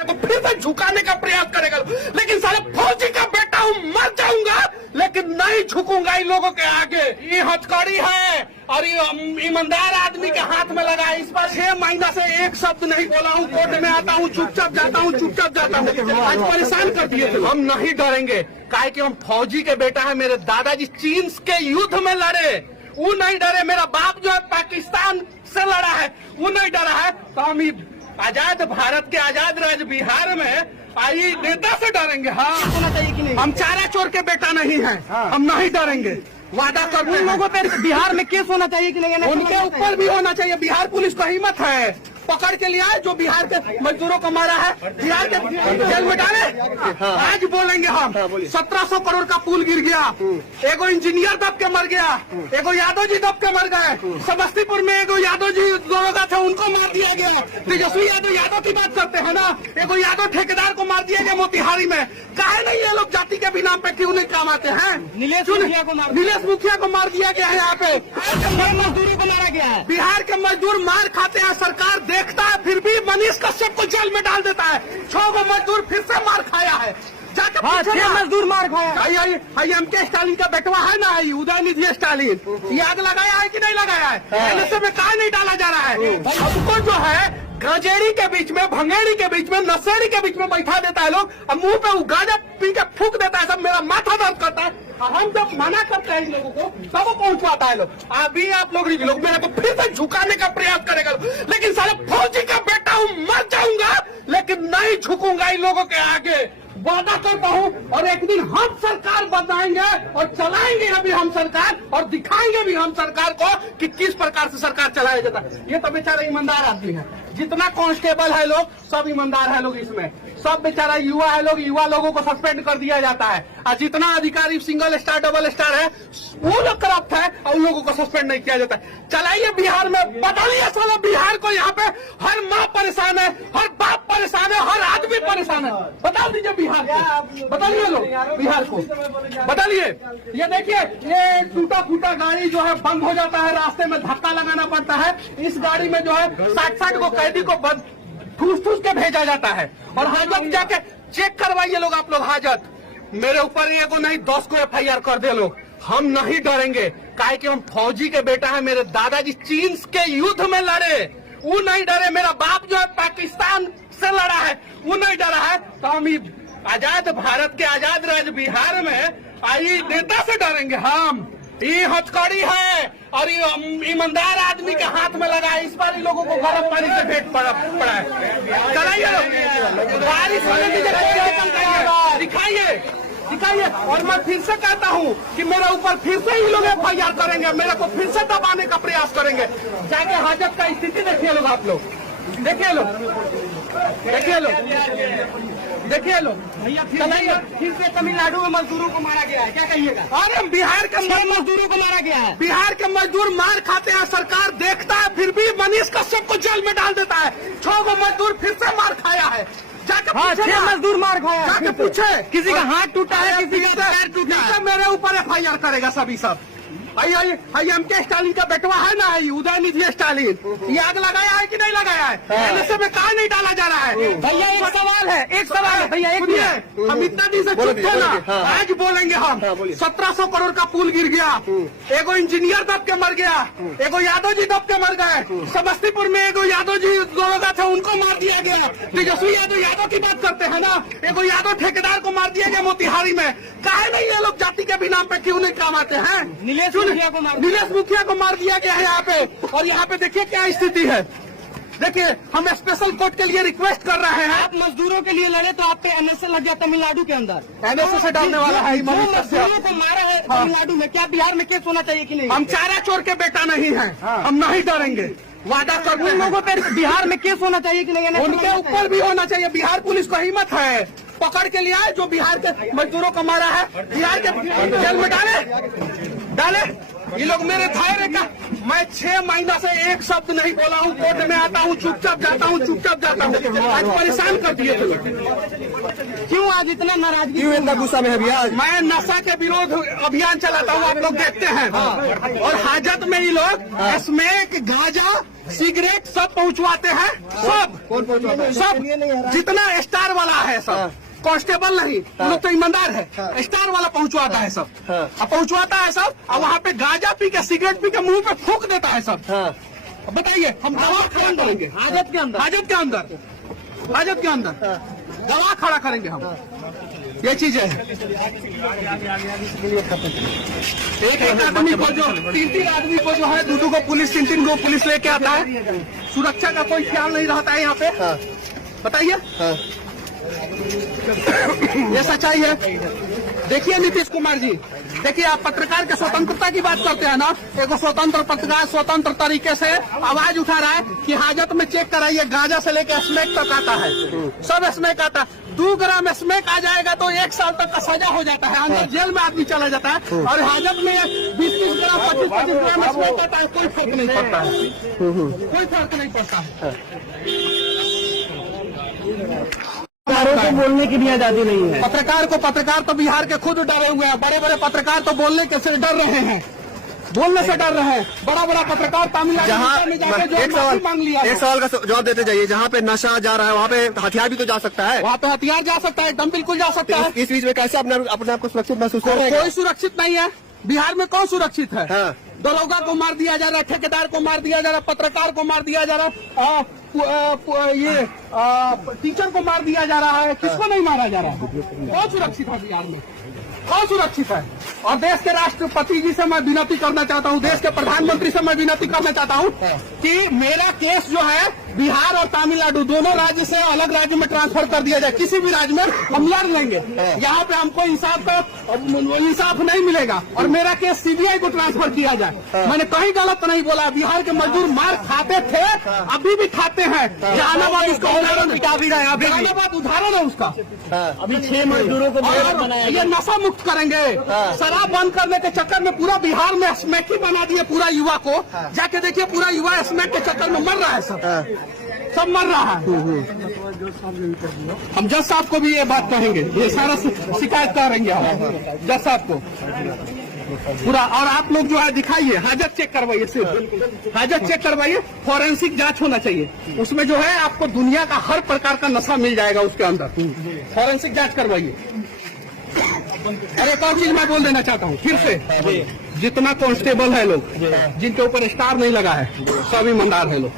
तो फिर से झुकाने का प्रयास करेगा, लेकिन साले फौजी का बेटा हूँ, मर जाऊंगा लेकिन नहीं झुकूंगा इन लोगों के आगे। ये हथकड़ी है और ये ईमानदार आदमी के हाथ में लगा है। इस बार 6 महीना से एक शब्द नहीं बोला हूँ, कोर्ट में आता हूँ चुपचाप जाता हूँ, चुपचाप जाता हूँ। आज परेशान कर दिए थे। हम नहीं डरेंगे, काहे कि हम फौजी के बेटा है। मेरे दादाजी चीन के युद्ध में लड़े, वो नहीं डरे। मेरा बाप जो है पाकिस्तान से लड़ा है, वो नहीं डरा है। तो हम आजाद भारत के आजाद राज्य बिहार में आई नेता से डरेंगे? हाँ, होना चाहिए कि नहीं? हम चारा चोर के बेटा नहीं हैं। हम नहीं डरेंगे, वादा करते हैं। लोगों पे बिहार में केस होना चाहिए कि नहीं? उनके ऊपर भी होना चाहिए। बिहार पुलिस को हिम्मत है, पकड़ के लिया है जो बिहार के मजदूरों को मारा है, बिहार के जेल में डाले। आज बोलेंगे हम, 1700 करोड़ का पुल गिर गया, एगो इंजीनियर दब के मर गया, एगो यादव जी दब के मर गए। समस्तीपुर में एगो यादव जी दरोगा था, उनको मार दिया गया। तेजस्वी यादव की बात करते हैं ना, एगो यादव ठेकेदार को मार दिया गया मोतिहारी में। काहे नहीं ये लोग जाति के भी नाम पे क्यों नहीं काम आते हैं? नीलेश मुखिया को मार दिया गया है। यहाँ पे मजदूरी को मारा गया है। बिहार के मजदूर मार खाते हैं, सरकार देखता है, फिर भी मनीष कश्यप को जेल में डाल देता है। 6 गो मजदूर फिर से मार खाया है। जाकर हाँ, मजदूर मार खाया। एमके स्टालिन का बेटवा है ना, उदयनिधि स्टालिन, ये आग लगाया है कि नहीं लगाया है? एनएसए में कहा नहीं डाला जा रहा है? हमको जो है गजेड़ी के बीच में, भंगेड़ी के बीच में, नशेड़ी के बीच में बैठा देता है लोग, और मुंह पे वो गांजा पी के फूक देता है। सब मेरा माथा दर्द करता है। हम जब मना करते हैं इन लोगों को, तब वो पहुंचवाता है लोग। अभी आप लोग मेरे को फिर से झुकाने का प्रयास करेगा, लेकिन साले फौजी का बेटा हूँ, मर जाऊंगा लेकिन नहीं झुकूंगा इन लोगों के आगे। वादा करता हूँ, और एक दिन हम सरकार बनाएंगे और चलाएंगे अभी हम सरकार, और दिखाएंगे भी हम सरकार को कि किस प्रकार से सरकार चलाया जाता है। ये तो बेचारा ईमानदार आदमी है। जितना कांस्टेबल है लोग, सब ईमानदार है लोग। इसमें सब बेचारा युवा है लोग, युवा लोगों को सस्पेंड कर दिया जाता है। और जितना अधिकारी सिंगल स्टार डबल स्टार है, वो लोग करप्ट है और उन लोगों को सस्पेंड नहीं किया जाता है। चलाइए बिहार में, बदलिए साला बिहार को। यहाँ पे हर माँ परेशान है, हर बाप परेशान है, हर आदमी परेशान है। बता दीजिए बिहार को, बदलिए लोग बिहार को, बदलिए। ये देखिए, ये टूटा फूटा गाड़ी जो है बंद हो जाता है, रास्ते में धक्का लगाना पड़ता है। इस गाड़ी में जो है 60 को कैदी को ठूस के भेजा जाता है। और हाजत जाके चेक करवाइए लोग, आप लोग हाजत। मेरे ऊपर एगो नहीं 10 को FIR कर दे लोग। हम नहीं डरेंगे, काहे कि हम फौजी के बेटा है। मेरे दादाजी चीन के युद्ध में लड़े, वो नहीं डरे। मेरा बाप जो है पाकिस्तान से लड़ा है, वो नहीं डरा है। तो हम आजाद भारत के आजाद राज्य बिहार में आई नेता से डरेंगे? हम ये हथकड़ी है और ये ईमानदार आदमी के हाथ में लगा है। इस बार इन लोगों को गर्म पानी से भेंट पड़ा है। चलाइए लोग, बारिश होने दीजिए, दिखाइए। और मैं फिर से कहता हूँ कि मेरे ऊपर फिर से ही लोग FIR करेंगे, मेरे को फिर से दबाने का प्रयास करेंगे। जाके हाजत का स्थिति देखिए लोग, आप लोग देखिए लो भैया फिर से तमिलनाडु में मजदूरों को मारा गया है, क्या कहिएगा? अरे बिहार के मजदूरों को मारा गया है। बिहार के मजदूर मार खाते हैं, सरकार देखता है, फिर भी मनीष कश्यप को जेल में डाल देता है। 6 गो मजदूर फिर से मार खाया है। जाके 6 मजदूर मार खाया, जाके पूछे। किसी का हाथ टूटा है, किसी का पैर टूटा है। मेरे ऊपर FIR करेगा सभी सब। एमके स्टालिन का बेटवा है ना, उदयनिधि स्टालिन, ये आग लगाया है कि नहीं लगाया है? एनएसए में कहा नहीं डाला जा रहा है? भैया एक सवाल है भैया, एक मिनट। हम इतना दिन से चुप थे ना, आज बोलेंगे हम। 1700 करोड़ का पुल गिर गया, एगो इंजीनियर दब के मर गया, एगो यादव जी दब के मर गए। समस्तीपुर में एगो यादव जी दरोगा था, उनको मार दिया गया। तेजस्वी यादव की बात करते हैं ना, एगो यादव ठेकेदार को मार दिया गया मोतिहारी में। काहे नहीं ये लोग जाति के भी नाम पे क्यों नहीं काम आते हैं? नीलेश मुखिया को मार दिया गया है यहाँ पे। और यहाँ पे देखिए क्या स्थिति है। देखिए, हम स्पेशल कोर्ट के लिए रिक्वेस्ट कर रहे हैं। आप मजदूरों के लिए लड़े तो आप पे NSA लग गया तमिलनाडु के अंदर। NSA से डालने वाला है। मजदूरों को मारा है तमिलनाडु में, क्या बिहार में केस होना चाहिए कि नहीं? हम चारा चोर के बेटा नहीं है। हम नहीं डरेंगे, वादा करते हैं। लोगों पे बिहार में केस होना चाहिए कि नहीं? उनके ऊपर भी होना चाहिए। बिहार पुलिस को हिम्मत है, पकड़ के लिया है जो बिहार के मजदूरों को मारा है, बिहार के जेल में डाले। ये लोग मेरे धैर्य का, मैं 6 महीना से एक शब्द नहीं बोला हूँ, कोर्ट में आता हूँ चुपचाप जाता हूँ, चुपचाप जाता हूँ। आज परेशान कर दिए थे लोग। क्यों आज इतना नाराजगी, क्यों इतना गुस्सा में है भैया? मैं नशा के विरोध अभियान चलाता हूँ, आप लोग देखते हैं। और हाजत में ही लोग स्मैक, गांजा सिगरेट सब पहुंचवाते हैं, सब कौन पहुंचवाता है? सब जितना स्टार वाला है सब, कांस्टेबल नहीं, लोग तो ईमानदार है, स्टार वाला पहुंचवाता है सब, अब पहुंचवाता है सब, और वहाँ पे गांजा पी के सिगरेट पी के मुंह पे फूंक देता है सब। अब बताइए हम गवाह कौन करेंगे? हाजत के अंदर, हाजत के अंदर, हाजत के अंदर गवाह खड़ा करेंगे हम। ये चीज है, एक आदमी को जो 3 आदमी को जो है, 2 को पुलिस, 3 को पुलिस लेके आता है, सुरक्षा का कोई ख्याल नहीं रहता है यहाँ पे। बताइए ये सच्चाई है। देखिए नीतीश कुमार जी, देखिए आप पत्रकार के स्वतंत्रता की बात करते हैं ना, एक स्वतंत्र पत्रकार स्वतंत्र तरीके से आवाज उठा रहा है कि हाजत में चेक कराइए, गांजा से लेकर स्मैक तक आता है, सब स्मैक आता है। 2 ग्राम स्मैक आ जाएगा तो 1 साल तक का सजा हो जाता है, अंदर जेल में आदमी चला जाता है। और हाजत में 20-20 ग्राम 25-25 ग्राम स्मैक आता है, कोई फर्क नहीं पड़ता है, कोई फर्क नहीं पड़ता है। पत्रकारों को बोलने की भी आजादी नहीं है। पत्रकार तो बिहार के खुद डरे हुए हैं, बड़े बड़े पत्रकार तो बोलने के से डर रहे हैं, बोलने से डर रहे हैं। बड़ा पत्रकार तमिलनाडु में जाके जो माफी मांग लिया, एक सवाल का जवाब देते जाइए। जहाँ पे नशा जा रहा है वहाँ पे हथियार भी तो जा सकता है, वहाँ पे हथियार जा सकता है, एकदम बिल्कुल जा सकता है। इस बीच में कैसे अपने आप को सुरक्षित महसूस कर रहे हैं? कोई सुरक्षित नहीं है बिहार में, कौन सुरक्षित है? हाँ। दरोगा को मार दिया जा रहा है, ठेकेदार को मार दिया जा रहा है, पत्रकार को मार दिया जा रहा है, ये टीचर को मार दिया जा रहा है, किसको नहीं मारा जा रहा है? कौन सुरक्षित है बिहार में? कौन सुरक्षित है? और देश के राष्ट्रपति जी से मैं विनती करना चाहता हूँ, देश के प्रधानमंत्री से मैं विनती करना चाहता हूँ कि मेरा केस जो है बिहार और तमिलनाडु दोनों राज्य से अलग राज्य में ट्रांसफर कर दिया जाए। किसी भी राज्य में हम लड़ लेंगे, यहाँ पे हमको इंसाफ नहीं मिलेगा, और मेरा केस सीबीआई को ट्रांसफर किया जाए। मैंने कहीं गलत नहीं बोला, बिहार के मजदूर मार खाते थे, अभी भी खाते हैं। जहानाबाद उसका उदाहरण जहानाबाद उदाहरण है उसका। अभी 6 मजदूरों को बनाया। ये नशा मुक्त करेंगे, शराब बंद करने के चक्कर में पूरा बिहार में स्मैक ही बना दिए पूरा युवा को। जाके देखिए पूरा युवा स्मैक के चक्कर में मर रहा है, सब मर रहा है। हम जज साहब को भी ये बात कहेंगे, ये सारा शिकायत करेंगे हम जज साहब को पूरा। और आप लोग जो है दिखाइए, हाजत चेक करवाइए, सिर्फ हाजत चेक करवाइए, फॉरेंसिक जांच होना चाहिए उसमें, जो है आपको दुनिया का हर प्रकार का नशा मिल जाएगा उसके अंदर। फॉरेंसिक जांच करवाइए। और एक और चीज मैं बोल देना चाहता हूँ फिर से, जितना कांस्टेबल है लोग जिनके ऊपर स्टार नहीं लगा है, सब ईमानदार है लोग,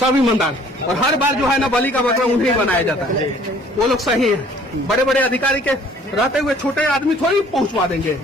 सब ईमानदार। और हर बार जो है ना बलि का बकरा उन्हें बनाया जाता है, वो लोग सही है। बड़े बड़े अधिकारी के रहते हुए छोटे आदमी थोड़ी पहुंचवा देंगे।